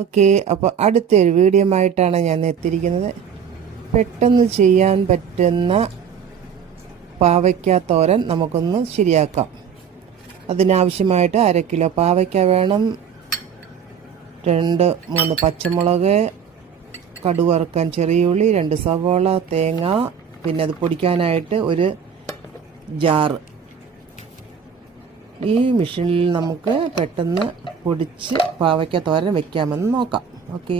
Okay, അപ്പോൾ അടുത്തൊരു video ആയിട്ടാണ് ഞാൻ എത്തിയിരിക്കുന്നത്. പെട്ടെന്ന് ചെയ്യാൻ പറ്റുന്ന പാവയ്ക്ക തോരൻ നമുക്കൊന്ന് ശരിയാക്കാം. അതിനാവശ്യമായിട്ട് 1/2 കിലോ പാവയ്ക്ക വേണം, 2-3 പച്ചമുളക്, കടുക് വറുക്കാൻ ചെറിയ ഉള്ളി, 2 സവോള, തേങ്ങ, പിന്നെ അത് പൊടിക്കാനായിട്ട് ഒരു ജാറ്. ഈ മെഷീനിൽ നമുക്ക് പെട്ടെന്ന് പൊടിച്ച് പാവയ്ക്ക തോരൻ വയ്ക്കാമെന്ന് നോക്കാം. ഓക്കെ.